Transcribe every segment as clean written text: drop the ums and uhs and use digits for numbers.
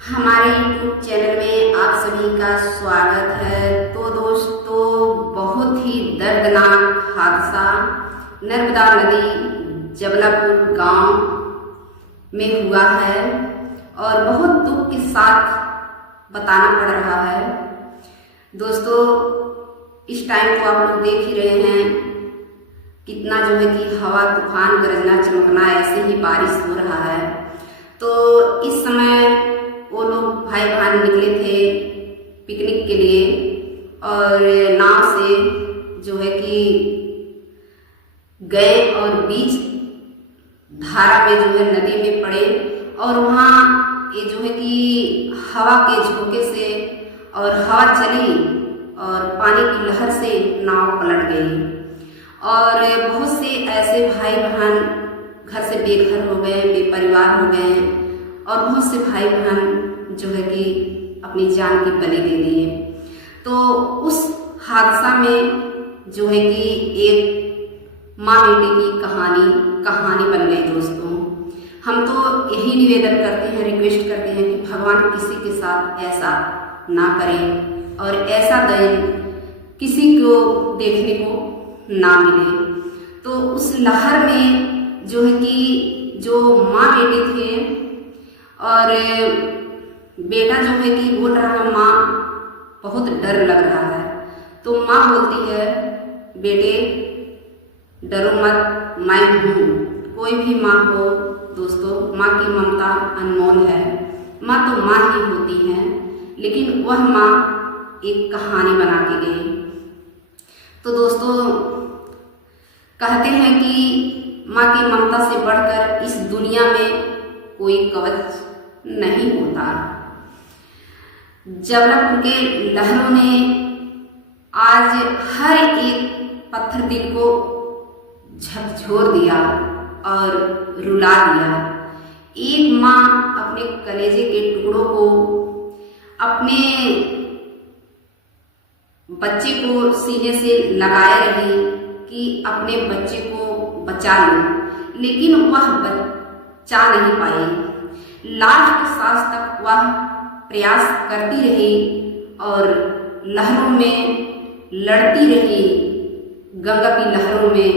हमारे YouTube channel में आप सभी का स्वागत है। तो दोस्तों, बहुत ही दर्दनाक हादसा नर्मदा नदी जबलापुर गांव में हुआ है और बहुत दुख के साथ बताना पड़ रहा है। दोस्तों, इस टाइम को आप लोग देख ही रहे हैं, कितना जो है कि हवा तूफान गरजना चमकना ऐसे ही बारिश हो रहा है। तो इस समय वो लोग भाई बहन निकले थे पिकनिक के लिए और नाव से जो है कि गए और बीच धारा में जो है नदी में पड़े और वहाँ ये जो है कि हवा के झोंके से और हवा चली और पानी की लहर से नाव पलट गई और बहुत से ऐसे भाई बहन घर से बेघर हो गए, बेपरिवार हो गए और बहुत से भाई बहन जो है कि अपनी जान की बलि दे दिए। तो उस हादसा में जो है कि एक माँ बेटे की कहानी बन गई। दोस्तों, हम तो यही निवेदन करते हैं, रिक्वेस्ट करते हैं कि भगवान किसी के साथ ऐसा ना करें और ऐसा दिन किसी को देखने को ना मिले। तो उस लहर में जो है कि जो माँ बेटे थे और बेटा जो है कि बोल रहा है माँ बहुत डर लग रहा है। तो माँ बोलती है बेटे डरो मत, मैं हूँ। कोई भी माँ हो दोस्तों, माँ की ममता अनमोल है। माँ तो माँ ही होती है, लेकिन वह माँ एक कहानी बना के गई। तो दोस्तों, कहते हैं कि माँ की ममता से बढ़कर इस दुनिया में कोई कवच नहीं होता। जबलपुर के लहरों ने आज हर एक पत्थर दिल को झकझोर दिया और रुला दिया। एक माँ अपने कलेजे के टुकड़ों को अपने बच्चे को सीने से लगाए रही कि अपने बच्चे को बचा लो, लेकिन वह बचा नहीं पाई। लास्ट सांस तक वह प्रयास करती रही और लहरों में लड़ती रही, गंगा की लहरों में,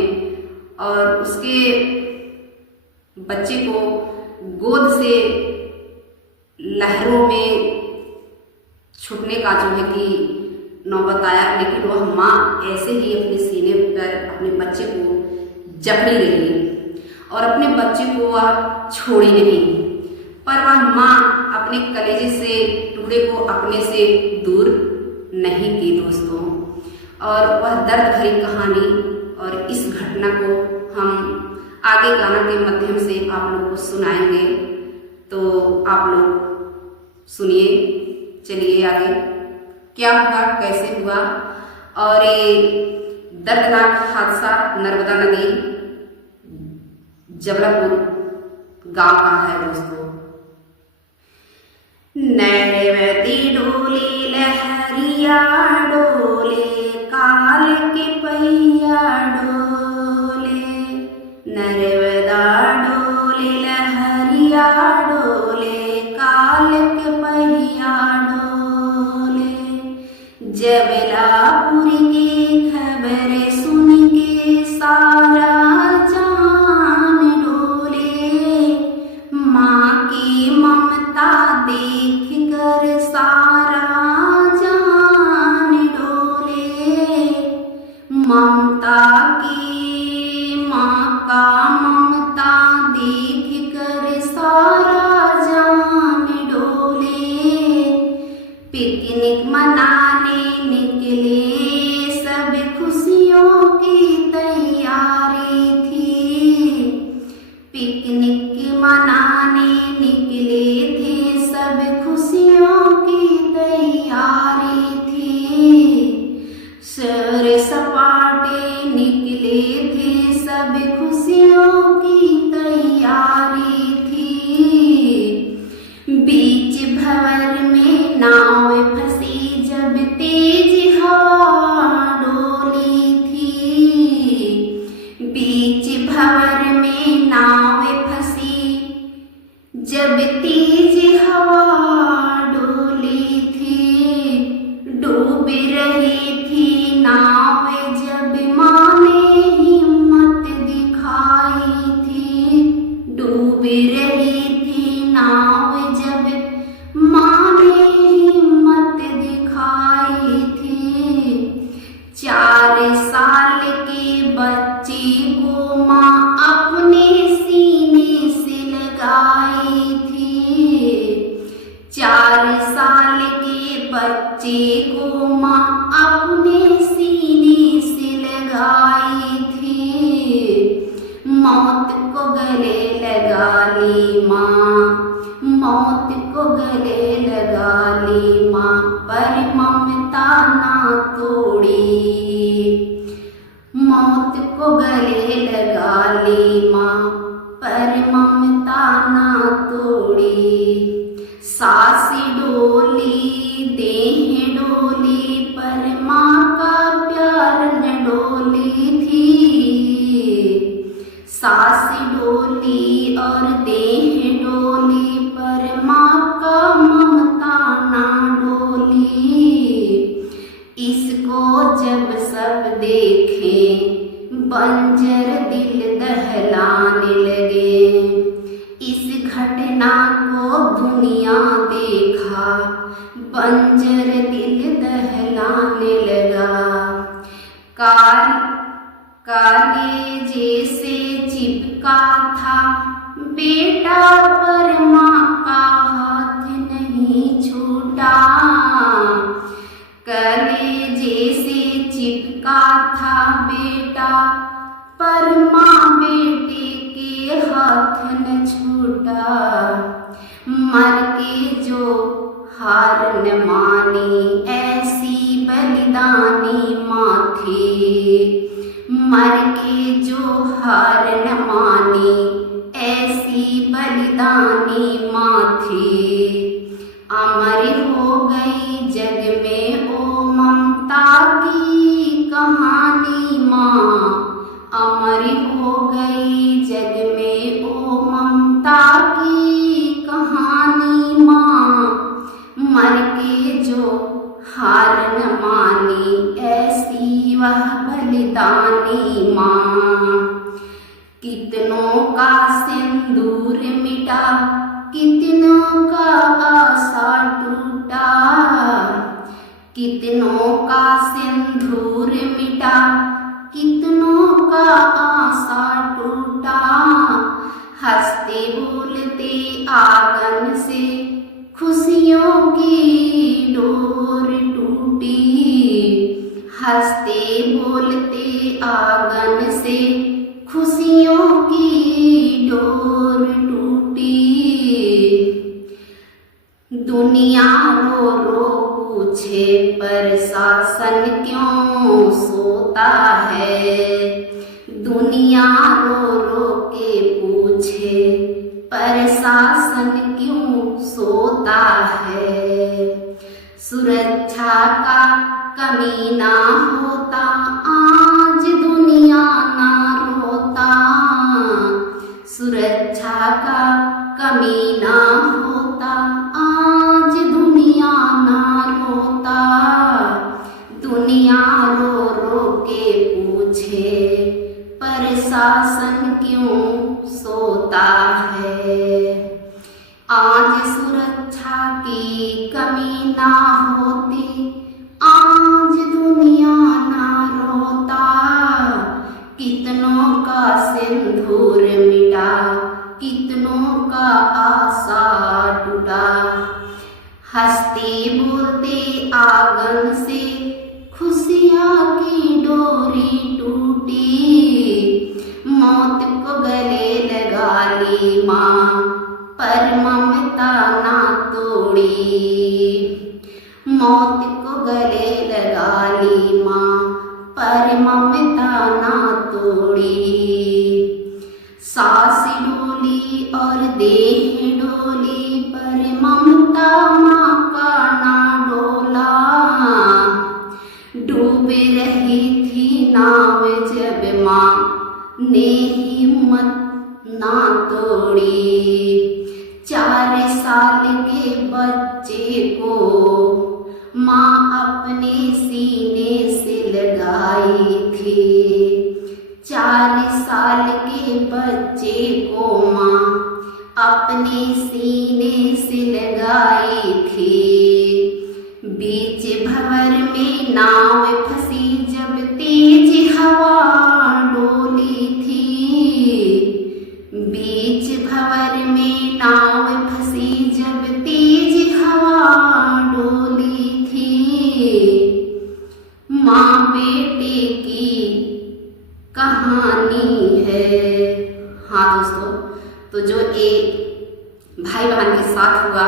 और उसके बच्चे को गोद से लहरों में छूटने का जो है कि नौबत आया, लेकिन वह माँ ऐसे ही अपने सीने पर अपने बच्चे को जकड़ी रही और अपने बच्चे को वह छोड़ी नहीं। पर वह माँ अपने कलेजे से टुकड़े को अपने से दूर नहीं की दोस्तों। और वह दर्द भरी कहानी और इस घटना को हम आगे गाना के माध्यम से आप लोग को सुनाएंगे। तो आप लोग सुनिए, चलिए आगे क्या हुआ, कैसे हुआ और ये दर्दनाक हादसा नर्मदा नदी जबलापुर गांव का है। दोस्तों, नैवती डोली लहरिया डोले, काल के पहिया डोले, नर्मदा डोले लहरिया डोले, काल के पहिया डोले। जबलापुर की खबर सुन के सारा जान डोले, माँ की ममता देख कर सारा जान डोले। ममता की माँ का ममता देख कर सारा जान डोले। पिकनिक मनाने निकले सब खुशियों की तैयारी थी। पिकनिक मनाने निकले थे सब खुशियों नाव जब माँ ने हिम्मत दिखाई थी। 4 साल के बच्चे को माँ अपने सीने से लगाई थी। 4 साल के बच्चे को माँ अपने सीने से लगाई थी। मौत को गले लगा ली माँ, मौत को गले लगा ली माँ, पर ममता ना तोड़ी। मौत को गले लगा ली माँ, पर ममता ना तोड़ी। सांस डोली देह डोली, पर माँ का प्यार न डोली थी। सांस डोली और देह डोली, पर माँ का ममता ना डोली। इसको जब सब देखे बंजर दिल दहलाने लगे। इस घटना को दुनिया देखा, बंजर दिल दहलाने लगा। काले जैसे चिपका था बेटा, पर माँ का हाथ नहीं छूटा। काले जैसे चिपका था बेटा, पर माँ बेटे के हाथ न छूटा। मर के जो हार न मानी, ऐसी बलिदानी माँ थी। मर के जो हार न मानी, ऐसी बलिदानी माँ थी। अमर हो गई जग में ओ ममता की कहानी माँ। अमर हो गई जग में ओ ममता की कहानी माँ। मर के जो हार न मानी, ऐसी वह बलिदानी माँ। कितनों का सिंदूर मिटा, कितनों का आशा टूटा। कितनों का सिंदूर मिटा, कितनों का आशा टूटा। हंसते बोलते आंगन से खुशियों की डोर टूटी। हंसते बोलते आंगन से खुशियों की डोर टूटी। दुनिया रो रो पूछे प्रशासन क्यों सोता है। दुनिया रो रो के पूछे प्रशासन क्यों सोता है। सुरक्षा का कमी ना होता, आज दुनिया ना रोता। सुरक्षा का कमी ना होता, आज दुनिया ना रोता। दुनिया रो रो के पूछे प्रशासन क्यों सोता है। आज सुरक्षा की कमी ना होती, आज दुनिया ना रोता। कितनों का सिंदूर मिटा, कितनों का आशा टूटा। हंसते बोलते आंगन से खुशियाँ की डोरी टूटी। मौत को गले लगा ली माँ, पर ममता ना तोड़ी। मौत को गले लगा ली माँ, पर ममता ना तोड़ी। सांस डोली और देह डोली, पर ममता माँ का ना डोला। डूब रही थी नाव जब माँ ने हिम्मत ना तोड़ी। 4 साल के बच्चे को माँ अपने सीने से लगाई थी। 4 साल के बच्चे को माँ अपने सीने से लगाई थी, बीच भंवर में नाव फंसी जब तेज हवा डोली थी, बीच भंवर में नाव फंसी जब तेज हवा डोली थी, माँ बेटे की कहानी है। हाँ दोस्तों, तो जो एक भाई बहन के साथ हुआ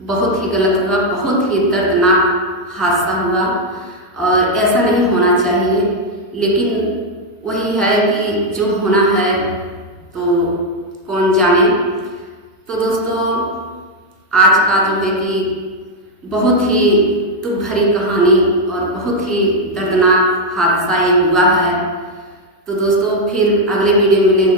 बहुत ही गलत हुआ, बहुत ही दर्दनाक हादसा हुआ और ऐसा नहीं होना चाहिए, लेकिन वही है कि जो होना है तो कौन जाने। तो दोस्तों, आज का जो है कि बहुत ही दुख भरी कहानी और बहुत ही दर्दनाक हादसा ये हुआ है। तो दोस्तों, फिर अगले वीडियो में मिलेंगे।